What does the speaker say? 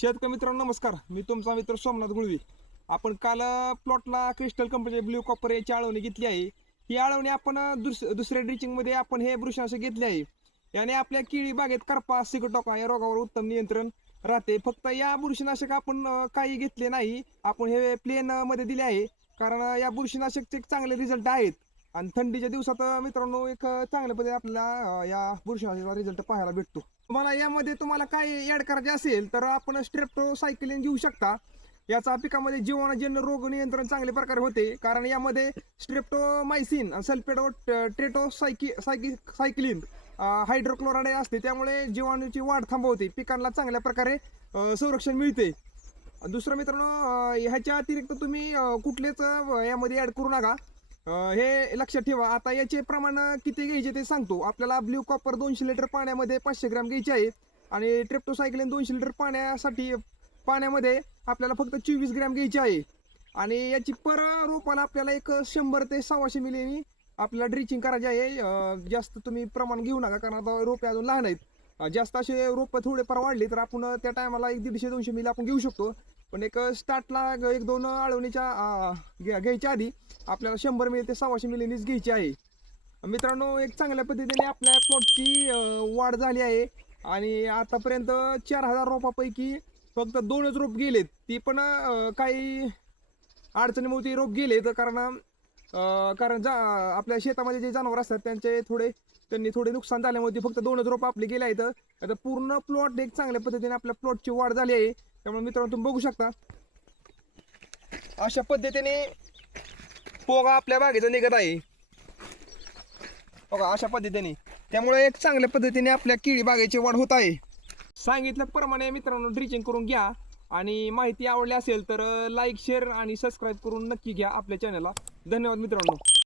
शेतकरी मित्रांनो नमस्कार. मी तुमचा मित्र सोमनाथ गुळवी. आपण काल प्लॉटला क्रिस्टल कंपनी ब्ल्यू कॉपर याची आळवणी घेतली आहे. ही आळवणी आपण दुसऱ्या ड्रिचिंग मध्ये आपण हे बुरशीनाशक घेतले आहे. याने आपल्या केळी बागेत करपा सिकटोका या रोगावर उत्तम नियंत्रण राहते. फक्त या बुरशीनाशक आपण काही घेतले नाही, आपण हे प्लेन मध्ये दिले आहे. कारण या बुरशीनाशकचे चांगले रिझल्ट आहेत आणि थंडीच्या दिवसात मित्रांनो एक चांगल्या पद्धतीने आपल्याला या बुरशीनाशकाचा रिझल्ट पाहायला भेटतो. तुम्हाला काय ऍड करायचे असेल तर आपण स्ट्रेप्टोसायक्लिन घेऊ शकता. याचा पिकामध्ये जीवाणूजन्य रोग नियंत्रण चांगल्या प्रकारे होते, कारण यामध्ये स्ट्रेप्टोमायसिन सल्फेटो सायक्लिन हायड्रोक्लोराइड असते. त्यामुळे जीवाणूची वाढ थांबवते, पिकांना चांगल्या प्रकारे संरक्षण मिळते. दुसरं मित्रांनो, ह्याच्या अतिरिक्त तुम्ही कुठलेच यामध्ये ऍड करू नका. हे लक्षात ठेवा. आता याचे प्रमाण किती घ्यायचे ते सांगतो. आपल्याला ब्ल्यू कॉपर 200 लिटर पाण्यामध्ये 500 ग्रॅम घ्यायचे आहे आणि ट्रिप्टोसायक्लिन 200 लिटर पाण्यामध्ये आपल्याला फक्त 24 ग्रॅम घ्यायचे आहे. आणि याची पर रोपाला आपल्याला एक 100 ते 125 मिलीनी आपल्याला ड्रिचिंग करायची आहे. जास्त तुम्ही प्रमाण घेऊ नका, कारण आता रोपे अजून लहान आहेत. जास्त असे रोप थोडेफार वाढले तर आपण त्या टायमाला 150-200 मिली आपण घेऊ शकतो. पण एक स्टार्टला 1-2 आळवणीच्या घ्यायच्या आधी आपल्याला 100 मिली ते 125 मिलीनीच घ्यायची आहे. मित्रांनो, एक चांगल्या पद्धतीने आपल्या प्लॉटची वाढ झाली आहे आणि आतापर्यंत 4000 रोपापैकी फक्त 2च रोप गेलेत. ती पण काही अडचणीमुळे ते रोप गेले तर कारण आपल्या शेतामध्ये जे जनावर असतात त्यांनी थोडे नुकसान झाल्यामुळे फक्त 2च रोप आपले गेले आहेत. आता पूर्ण प्लॉट एक चांगल्या पद्धतीने आपल्या प्लॉटची वाढ झाली आहे. त्यामुळे मित्रांनो, तुम्ही बघू शकता अशा पद्धतीने पोगा आपल्या बागेचा निघत आहे बघा, अशा पद्धतीने. त्यामुळे एक चांगल्या पद्धतीने आपल्या केळी बागेची वाढ होत आहे. सांगितल्याप्रमाणे मित्रांनो ड्रिचिंग करून घ्या आणि माहिती आवडली असेल तर लाईक, शेअर आणि सबस्क्राईब करून नक्की घ्या आपल्या चॅनलला. धन्यवाद मित्रांनो.